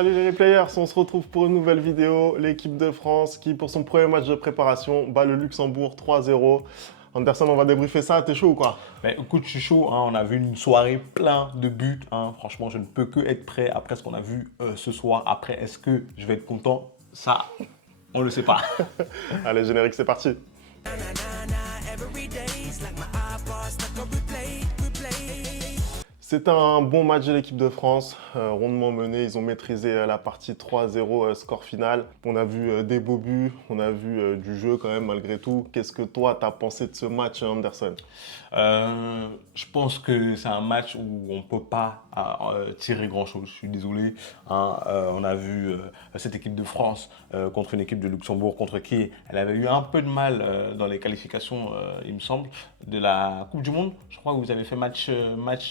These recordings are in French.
Salut les replayers, on se retrouve pour une nouvelle vidéo. L'équipe de France qui, pour son premier match de préparation, bat le Luxembourg 3-0. Anderson, on va débriefer ça, t'es chaud ou quoi? Écoute, je suis chaud, hein, on a vu une soirée plein de buts. Franchement, je ne peux que être prêt après ce qu'on a vu ce soir. Après, est-ce que je vais être content? Ça, on ne le sait pas. Allez, générique, c'est parti. C'était un bon match de l'équipe de France, rondement mené, ils ont maîtrisé la partie 3-0 score final. On a vu des beaux buts, on a vu du jeu quand même malgré tout. Qu'est-ce que toi t'as pensé de ce match, Anderson? Je pense que c'est un match où on ne peut pas tirer grand-chose. Je suis désolé. On a vu cette équipe de France contre une équipe de Luxembourg contre qui elle avait eu un peu de mal dans les qualifications, il me semble, de la Coupe du Monde. Je crois que vous avez fait match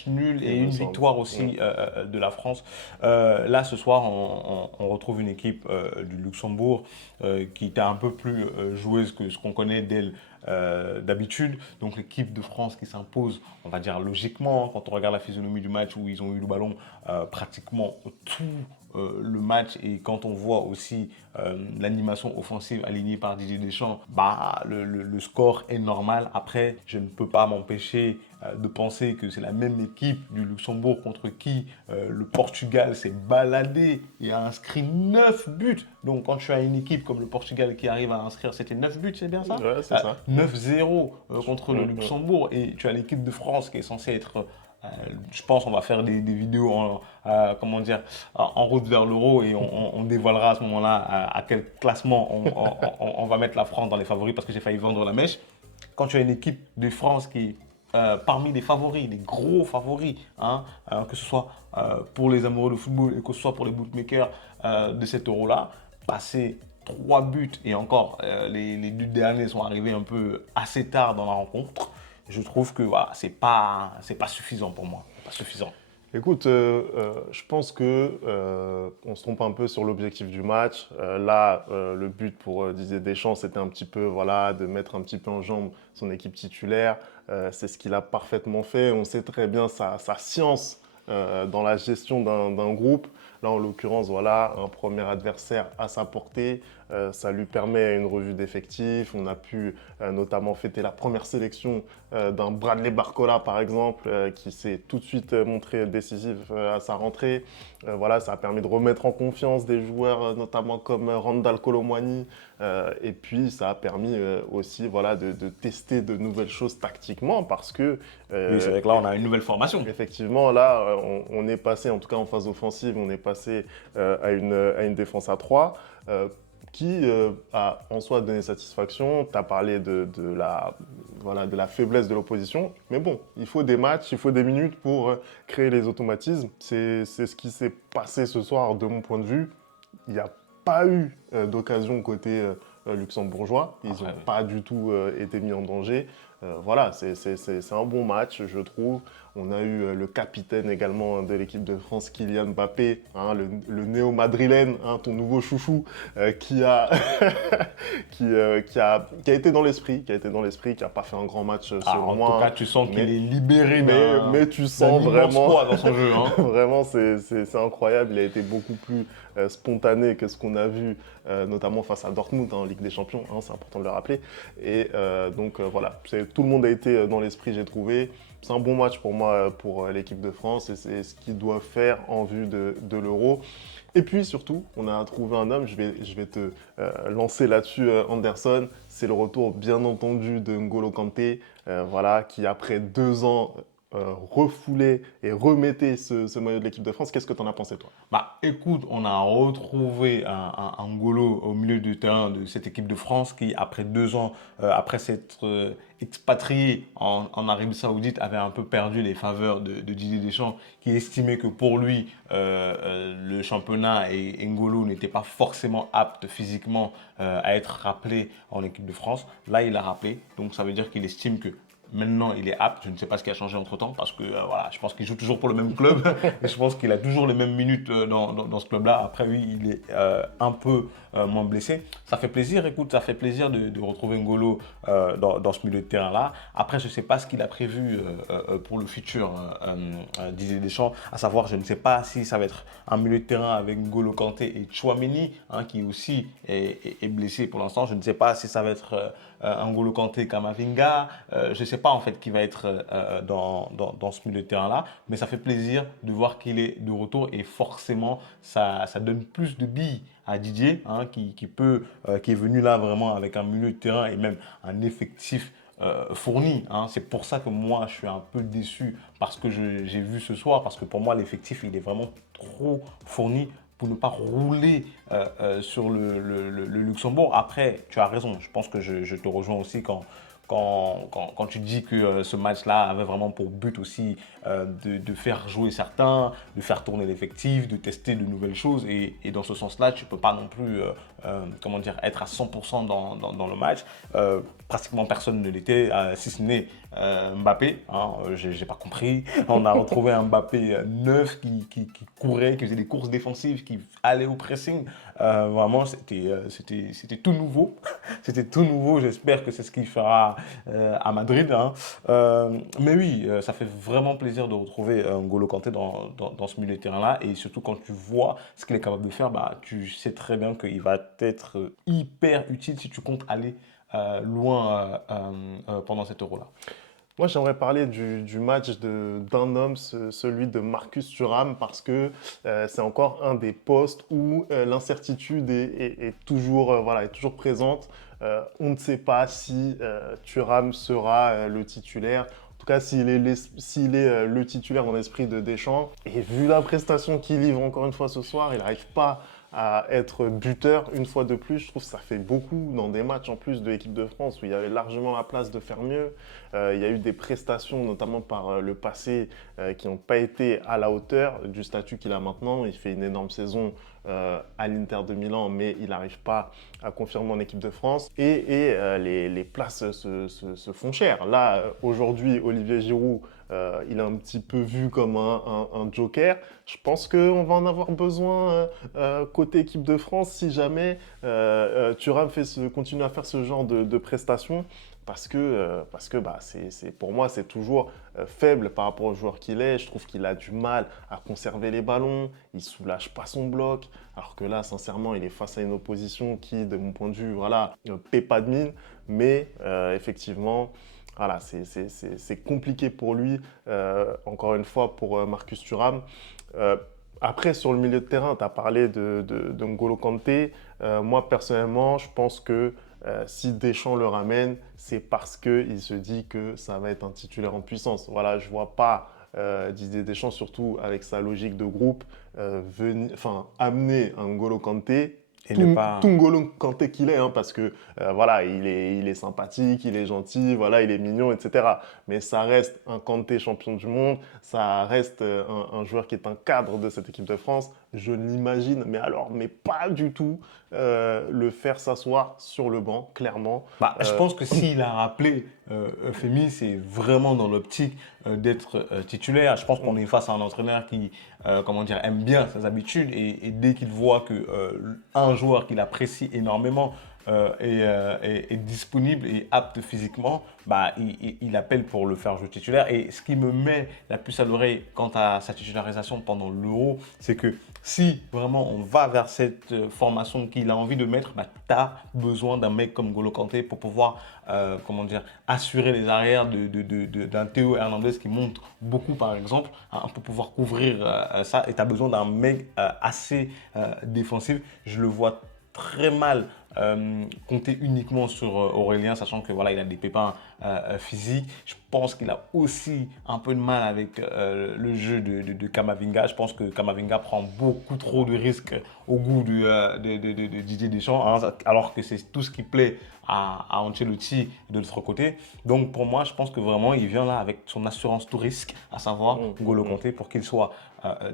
nul et Il me une semble. victoire aussi de la France. Là, ce soir, on retrouve une équipe du Luxembourg qui était un peu plus joueuse que ce qu'on connaît d'elle d'habitude. Donc l'équipe de France qui s'impose, on va dire logiquement, quand on regarde la physionomie du match où ils ont eu le ballon pratiquement tout le match, et quand on voit aussi l'animation offensive alignée par Didier Deschamps, bah, le score est normal. Après, je ne peux pas m'empêcher de penser que c'est la même équipe du Luxembourg contre qui le Portugal s'est baladé et a inscrit 9 buts. Donc quand tu as une équipe comme le Portugal qui arrive à inscrire, c'était 9 buts, c'est bien ça? Ouais, c'est ça. 9-0 contre le Luxembourg, et tu as l'équipe de France qui est censée être, je pense on va faire des vidéos comment dire, en route vers l'Euro, et on dévoilera à ce moment-là à quel classement on va mettre la France dans les favoris, parce que j'ai failli vendre la mèche. Quand tu as une équipe de France qui est parmi les favoris, les gros favoris, que ce soit pour les amoureux de football et que ce soit pour les bookmakers de cet Euro-là, passer 3 buts, et encore, les 2 derniers sont arrivés un peu assez tard dans la rencontre. Je trouve que voilà, c'est pas suffisant pour moi. Pas suffisant. Écoute, je pense que on se trompe un peu sur l'objectif du match. Là, le but pour Didier Deschamps, c'était un petit peu, voilà, de mettre un petit peu en jambe son équipe titulaire. C'est ce qu'il a parfaitement fait. On sait très bien sa science dans la gestion d'un groupe. Là, en l'occurrence, voilà, un premier adversaire à sa portée. Ça lui permet une revue d'effectifs. On a pu notamment fêter la première sélection d'un Bradley Barcola, par exemple, qui s'est tout de suite montré décisif à sa rentrée. Voilà, ça a permis de remettre en confiance des joueurs, notamment comme Randal Kolo Muani. Et puis, ça a permis aussi, voilà, de tester de nouvelles choses tactiquement, parce que Oui, c'est vrai que là, on a une nouvelle formation. effectivement, là, on est passé, en tout cas en phase offensive, on est passé à une défense à 3 qui a en soi donné satisfaction. Tu as parlé voilà, de la faiblesse de l'opposition. Mais bon, il faut des matchs, il faut des minutes pour créer les automatismes. C'est ce qui s'est passé ce soir de mon point de vue. Il n'y a pas eu d'occasion côté luxembourgeois. Ils n'ont Après, oui. pas du tout été mis en danger. Voilà, c'est un bon match, je trouve. On a eu le capitaine également de l'équipe de France, Kylian Mbappé, hein, le néo-madrilène, hein, ton nouveau chouchou, qui a, qui a été dans l'esprit, qui n'a pas fait un grand match selon En moi. tout cas, Hein, tu sens qu'il mais, est libéré mais tu d'un sens immense vraiment, poids dans son jeu. vraiment, c'est incroyable. Il a été beaucoup plus spontané que ce qu'on a vu, notamment face à Dortmund, hein, en Ligue des Champions, hein, c'est important de le rappeler. Et donc voilà, tout le monde a été dans l'esprit, j'ai trouvé. C'est un bon match pour moi, pour l'équipe de France, et c'est ce qu'ils doivent faire en vue de l'Euro. Et puis surtout, on a trouvé un homme, je vais te lancer là-dessus, Anderson. C'est le retour, bien entendu, de N'Golo Kanté, voilà, qui après 2 ans refoulait et remettait ce maillot de l'équipe de France. Qu'est-ce que tu en as pensé, toi? Bah écoute, on a retrouvé un Ngolo au milieu du terrain de cette équipe de France qui, après 2 ans, après s'être expatrié en Arabie Saoudite, avait un peu perdu les faveurs de Didier Deschamps, qui estimait que pour lui, le championnat et Ngolo n'était pas forcément apte physiquement à être rappelé en équipe de France. Là, il l'a rappelé, donc ça veut dire qu'il estime que maintenant il est apte. Je ne sais pas ce qui a changé entre-temps parce que voilà, je pense qu'il joue toujours pour le même club et je pense qu'il a toujours les mêmes minutes dans ce club-là. Après, oui, il est un peu moins blessé. Ça fait plaisir, écoute, ça fait plaisir de retrouver N'Golo dans ce milieu de terrain-là. Après, je ne sais pas ce qu'il a prévu pour le futur, Didier Deschamps, à savoir, je ne sais pas si ça va être un milieu de terrain avec N'Golo Kanté et Tchouaméni, hein, qui aussi est blessé pour l'instant. Je ne sais pas si ça va être N'Golo Kanté, Kamavinga. Je ne sais pas en fait qui va être dans ce milieu de terrain-là, mais ça fait plaisir de voir qu'il est de retour et forcément, ça donne plus de billes à Didier, hein, qui est venu là vraiment avec un milieu de terrain et même un effectif fourni, hein. C'est pour ça que moi je suis un peu déçu parce que j'ai vu ce soir, parce que pour moi l'effectif il est vraiment trop fourni pour ne pas rouler sur le Luxembourg. Après, tu as raison, je pense que je te rejoins aussi quand tu dis que ce match-là avait vraiment pour but aussi de faire jouer certains, de faire tourner l'effectif, de tester de nouvelles choses. Et dans ce sens-là, tu ne peux pas non plus comment dire, être à 100% dans le match. Pratiquement personne ne l'était, si ce n'est Mbappé. Hein, j'ai pas compris. On a retrouvé un Mbappé neuf qui courait, qui faisait des courses défensives, qui allait au pressing. Vraiment, c'était tout nouveau. C'était tout nouveau. J'espère que c'est ce qu'il fera à Madrid, hein. Mais oui, ça fait vraiment plaisir de retrouver N'Golo Kanté dans ce milieu de terrain-là. Et surtout quand tu vois ce qu'il est capable de faire, bah, tu sais très bien qu'il va être hyper utile si tu comptes aller loin pendant cet euro-là. Moi, j'aimerais parler du match d'un homme, celui de Marcus Thuram, parce que c'est encore un des postes où l'incertitude est toujours, voilà, est toujours présente. On ne sait pas si Thuram sera le titulaire. En tout cas, s'il est le titulaire dans l'esprit de Deschamps. Et vu la prestation qu'il livre encore une fois ce soir, il n'arrive pas à être buteur une fois de plus. Je trouve que ça fait beaucoup dans des matchs en plus de l'équipe de France où il y avait largement la place de faire mieux. Il y a eu des prestations, notamment par le passé, qui n'ont pas été à la hauteur du statut qu'il a maintenant. Il fait une énorme saison à l'Inter de Milan, mais il n'arrive pas à confirmer en équipe de France. Les places se font chères. Là, aujourd'hui, Olivier Giroud, il est un petit peu vu comme un joker. Je pense qu'on va en avoir besoin côté équipe de France si jamais Thuram continue à faire ce genre de prestations. Parce que bah, pour moi, c'est toujours faible par rapport au joueur qu'il est. Je trouve qu'il a du mal à conserver les ballons. Il ne soulage pas son bloc. Alors que là, sincèrement, il est face à une opposition qui, de mon point de vue, voilà, ne paie pas de mine. Mais effectivement, voilà, c'est compliqué pour lui, encore une fois, pour Marcus Thuram. Euh, Après, sur le milieu de terrain, tu as parlé de N'Golo Kanté. Moi, personnellement, je pense que si Deschamps le ramène, c'est parce qu'il se dit que ça va être un titulaire en puissance. Voilà, je ne vois pas Didier Deschamps, surtout avec sa logique de groupe, amener un N'Golo Kanté, Et ne pas. tout N'Golo Kanté qu'il est, hein, parce que voilà, il est sympathique, il est gentil, voilà, il est mignon, etc. Mais ça reste un Kanté champion du monde, ça reste un joueur qui est un cadre de cette équipe de France. Je l'imagine, mais pas du tout, le faire s'asseoir sur le banc, clairement. Bah, je Euh, pense que s'il a rappelé Femi, c'est vraiment dans l'optique d'être titulaire. Je pense qu'on est face à un entraîneur qui, comment dire, aime bien ses habitudes et dès qu'il voit que un joueur qu'il apprécie énormément est disponible et apte physiquement, bah, il appelle pour le faire jouer titulaire. Et ce qui me met la puce à l'oreille quant à sa titularisation pendant l'Euro, c'est que si vraiment on va vers cette formation qu'il a envie de mettre, bah, tu as besoin d'un mec comme Golo Kanté pour pouvoir comment dire, assurer les arrières d'un Théo Hernandez qui monte beaucoup par exemple, hein, pour pouvoir couvrir ça. Et tu as besoin d'un mec assez défensif. Je le vois très mal compter uniquement sur Aurélien, sachant que voilà, il a des pépins physiques. Je pense qu'il a aussi un peu de mal avec le jeu de Kamavinga. Je pense que Kamavinga prend beaucoup trop de risques au goût de Didier Deschamps, hein, alors que c'est tout ce qui plaît à Ancelotti de l'autre côté. Donc pour moi, je pense que vraiment, il vient là avec son assurance tout risque, à savoir N'Golo Kanté, pour qu'il soit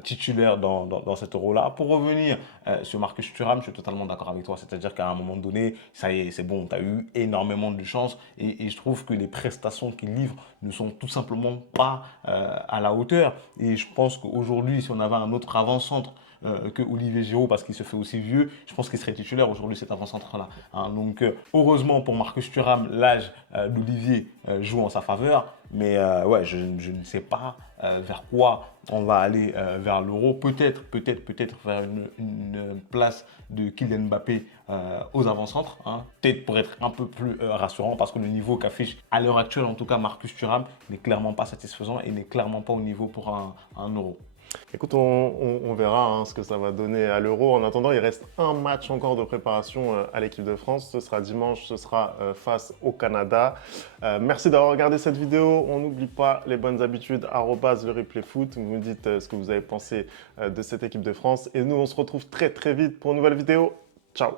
titulaire dans cet euro-là. Pour revenir sur Marcus Thuram, je suis totalement d'accord avec toi. C'est-à-dire qu'à un moment donné, ça y est, c'est bon, tu as eu énormément de chance. Et je trouve que les prestations qu'il livre ne sont tout simplement pas à la hauteur. Et je pense qu'aujourd'hui, si on avait un autre avant-centre que Olivier Giroud, parce qu'il se fait aussi vieux, je pense qu'il serait titulaire aujourd'hui cet avant-centre-là. Hein. Donc, heureusement pour Marcus Thuram, l'âge d'Olivier joue en sa faveur. Mais ouais, je ne sais pas vers quoi on va aller vers l'Euro. Peut-être vers une place de Kylian Mbappé aux avant-centres. Hein. Peut-être pour être un peu plus rassurant, parce que le niveau qu'affiche à l'heure actuelle, en tout cas Marcus Thuram, n'est clairement pas satisfaisant et n'est clairement pas au niveau pour un Euro. Écoute, on verra hein, ce que ça va donner à l'Euro. En attendant, il reste un match encore de préparation à l'équipe de France. Ce sera dimanche, ce sera face au Canada. Merci d'avoir regardé cette vidéo. On n'oublie pas les bonnes habitudes, @le replay foot. Vous me dites ce que vous avez pensé de cette équipe de France. Et nous, on se retrouve très très vite pour une nouvelle vidéo. Ciao!